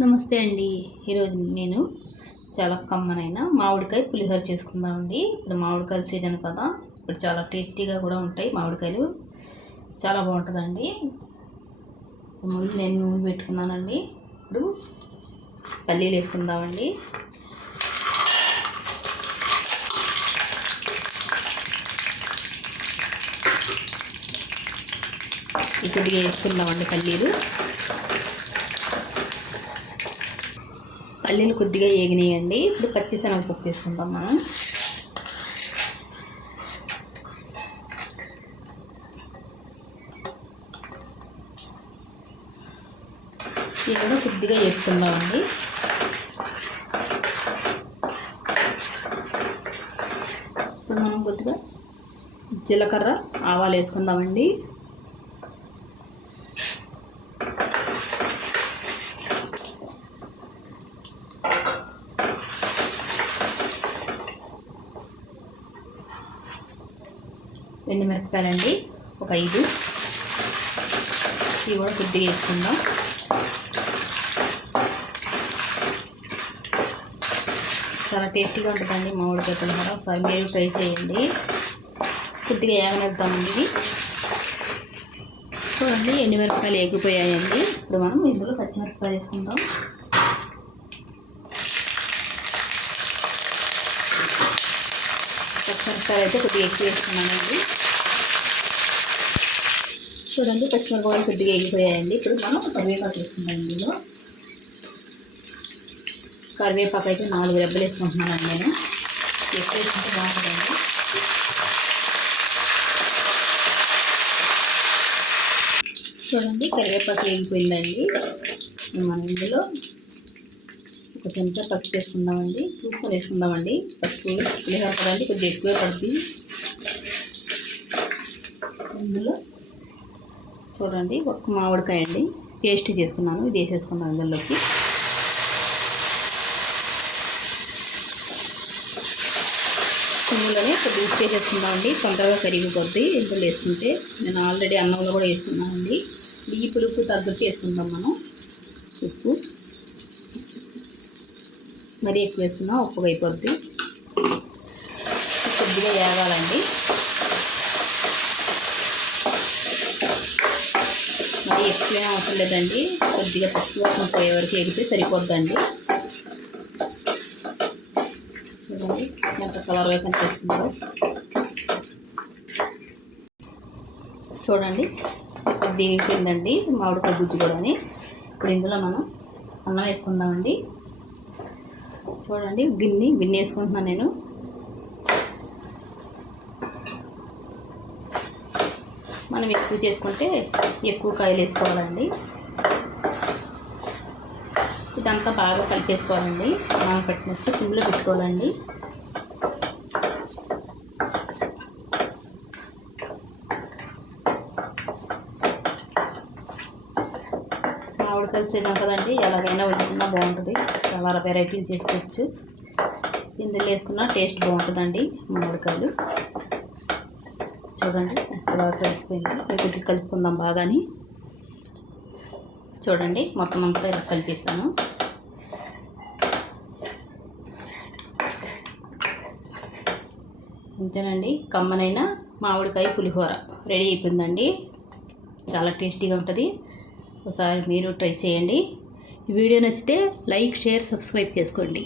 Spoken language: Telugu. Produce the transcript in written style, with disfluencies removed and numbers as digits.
నమస్తే అండి. ఈరోజు నేను చాలా కమ్మనైన మామిడికాయ పులిహోర చేసుకుందామండి. ఇప్పుడు మామిడికాయల సీజన్ కదా, ఇప్పుడు చాలా టేస్టీగా కూడా ఉంటాయి మామిడికాయలు, చాలా బాగుంటుందండి. ముందు నేను నూనె పెట్టుకున్నానండి. ఇప్పుడు పల్లీలు వేసుకుందామండి. కొద్దిగా వేసుకుందామండి పల్లీలు కొద్దిగా ఏగినాయండి. ఇప్పుడు పచ్చిశనగపప్పు వేసుకుందాం మనం. ఇవి కూడా కొద్దిగా వేసుకుందామండి. ఇప్పుడు మనం కొద్దిగా జీలకర్ర ఆవాలు వేసుకుందామండి. ఎండుమిరపకాయలండి ఒక 5, ఇవి కూడా కొద్దిగా వేసుకుందాం. చాలా టేస్టీగా ఉంటుందండి మామిడికాయ పులిహోర. ఒకసారి మీరు ట్రై చేయండి. కొద్దిగా ఏగనిద్దామండి. ఇవి చూడండి, ఎండుమిరపకాయలు ఏగిపోయాయండి. ఇప్పుడు మనం ఇందులో పచ్చిమిరపకాయలు వేసుకుందాం. పచ్చిమిరపకాయలు అయితే కొద్దిగా ఎక్కువ వేసుకున్నానండి. చూడండి, పచ్చిమిరపకాయలు కొద్దిగా ఎగిపోయాయండి. ఇప్పుడు మనం కరివేపాకు వేసుకుందాం. ఇందులో కరివేపాకు అయితే 4 రెబ్బలు వేసుకుంటున్నాను నేను. ఎక్కువ వేసుకుంటే బాగుంటుందండి. చూడండి, కరివేపాకు వేగిపోయిందండి. మనం ఇందులో ఒక చెంచా పసుపు వేసుకుందామండి. చూసుకొని వేసుకుందామండి. పసుపు పులిహోర కదండి, కొద్దిగా ఎక్కువే పడుతుంది. ఇందులో చూడండి, ఒక మామిడికాయ అండి పేస్ట్ చేసుకున్నాను, ఇది వేసేసుకున్నాను ఇందులోకి. ఇందులోనే కొద్దిగా ఉప్పు వేసేసుకుందామండి, తొందరగా కరిగిపోద్ది ఇందులో వేసుకుంటే. నేను ఆల్రెడీ అన్నంలో కూడా వేసుకున్నానండి. ఈ పులుపు తగ్గట్టు వేసుకుందాం మనం. ఉప్పు మరీ ఎక్కువ వేసుకున్నా ఉప్పుగా అయిపోద్ది. కొద్దిగా వేగాలండి. మరి ఎక్కువ అవసరం లేదండి, కొద్దిగా పచ్చివాసన పోయే వరకు ఎగితే సరిపోద్దండి. చూడండి ఎంత కలర్ వేసిన చేస్తుందో. చూడండి, కొద్దిగా ఎగిపోయిందండి మామిడికాయ గుజ్జు కూడా. ఇప్పుడు ఇందులో మనం అన్నం వేసుకుందామండి. చూడండి, గిన్నె వేసుకుంటున్నాను నేను. మనం ఎక్కువ చేసుకుంటే ఎక్కువ కాయలు వేసుకోవాలండి. ఇదంతా బాగా కలిపేసుకోవాలండి. మనం పెట్టినట్టు సిమ్లో పెట్టుకోవాలండి. మామిడికాయలు సీజన్ కదండి, ఎలాగైనా వండుకున్నా బాగుంటుంది. చాలా వెరైటీలు చేసుకోవచ్చు. ఇందులో వేసుకున్న టేస్ట్ బాగుంటుందండి మామిడికాయలు. చూడండి బాగా కలిసిపోయింది. కొద్దిగా కలుపుకుందాం బాగాని. చూడండి, మొత్తం అంతా ఇలా కలిపేసాను. అంతేనండి, కమ్మనైన మామిడికాయ పులిహోర రెడీ అయిపోయిందండి. చాలా టేస్టీగా ఉంటుంది. ఒకసారి మీరు ట్రై చేయండి. ఈ వీడియో నచ్చితే లైక్, షేర్, సబ్స్క్రైబ్ చేసుకోండి.